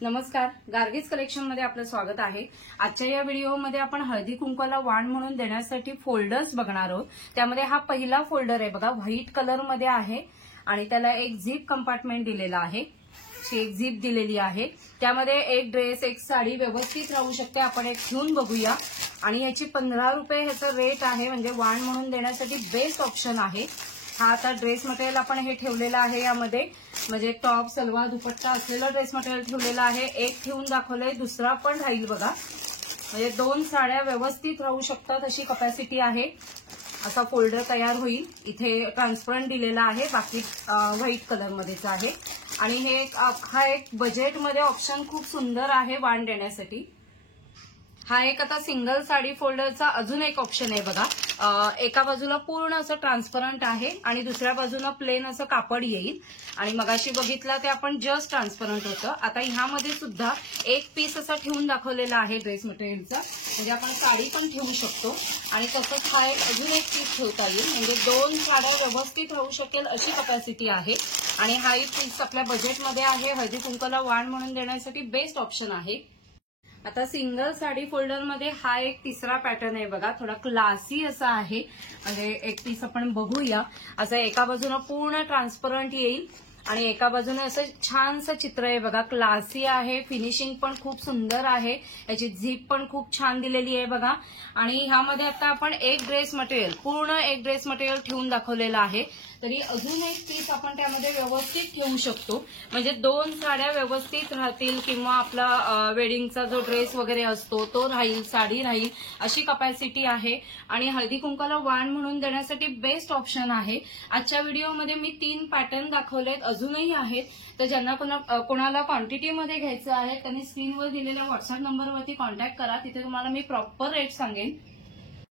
नमस्कार, गार्गीज कलेक्शन मध्ये आपलं स्वागत आहे। आजच्या या व्हिडिओमध्ये आपण हळदी कुंकवाला वाण म्हणून देण्यासाठी फोल्डर्स बघणार आहोत। त्यामध्ये हा पहिला फोल्डर आहे बघा, व्हाईट कलर मध्ये आहे आणि त्याला एक झिप कंपार्टमेंट दिलेला आहे। एक झिप दिलेली आहे, त्यामध्ये एक ड्रेस एक साडी व्यवस्थित राहू शकते। आपण एक घेऊन बघूया आणि याची 15 रुपये ह्याचा रेट आहे, म्हणजे वाण म्हणून देण्यासाठी बेस्ट ऑप्शन आहे। हा आता ड्रेस मटेरियल आपण हे ठेवलेलं आहे, यामध्ये म्हणजे टॉप सलवार दुपट्टा असलेलं ड्रेस मटेरियल ठेवलेलं आहे। एक ठेवून दाखवलंय, दुसरा पण राहील बघा, म्हणजे 2 साड्या व्यवस्थित राहू शकतात अशी कपॅसिटी आहे। असा फोल्डर तयार होईल। इथे ट्रान्सपरंट दिलेला आहे, बाकी व्हाईट कलर मध्येच आहे। आणि हा एक बजेटमध्ये ऑप्शन खूप सुंदर आहे वाण देण्यासाठी। हा एक आता सिंगल साडी फोल्डरचा अजून एक ऑप्शन आहे बघा। एका बाजूला पूर्ण असं ट्रान्सपरंट आहे आणि दुसऱ्या बाजूला प्लेन असं कापड येईल। आणि मगाशी बघितलं ते आपण जस्ट ट्रान्सपरंट होतं। आता ह्यामध्ये सुद्धा एक पीस असा ठेवून दाखवलेला आहे ड्रेस मटेरियलचा, म्हणजे आपण साडी पण ठेवू शकतो आणि तसंच हा एक अजून एक पीस ठेवता येईल, म्हणजे 2 साड्या व्यवस्थित राहू शकेल अशी कपॅसिटी आहे। आणि हा एक पीस आपल्या बजेटमध्ये आहे, हळदी कुंकवाला वाण म्हणून देण्यासाठी बेस्ट ऑप्शन आहे। आता सिंगल साडी फोल्डर मध्ये हा एक तिसरा पॅटर्न आहे बघा, थोडा क्लासी असा आहे। म्हणजे एक पीस आपण बघूया। असं एका बाजूने पूर्ण ट्रान्सपरंट येईल आणि एका बाजूने असं छानसं चित्र आहे बघा, क्लासी आहे। फिनिशिंग पण खूप सुंदर आहे, याची झिप पण खूप छान दिलेली आहे बघा। आणि ह्यामध्ये आता आपण एक ड्रेस मटेरियल ठेवून दाखवलेलं आहे, तरी अजून एक पीस आपण त्यामध्ये व्यवस्थित ठेवू शकतो, म्हणजे 2 साड्या व्यवस्थित राहतील किंवा आपला वेडिंगचा जो ड्रेस वगैरे असतो तो राहील, साडी राहील अशी कपॅसिटी आहे। आणि हळदी कुंकवाला वाण म्हणून देण्यासाठी बेस्ट ऑप्शन आहे। आजच्या व्हिडिओमध्ये मी 3 पॅटर्न दाखवलेत, अजूनही आहेत। तर ज्यांना कोणाला क्वांटिटीमध्ये घ्यायचं आहे त्यांनी स्क्रीनवर दिलेल्या व्हॉट्सअप नंबरवरती कॉन्टॅक्ट करा, तिथे तुम्हाला मी प्रॉपर रेट सांगेन।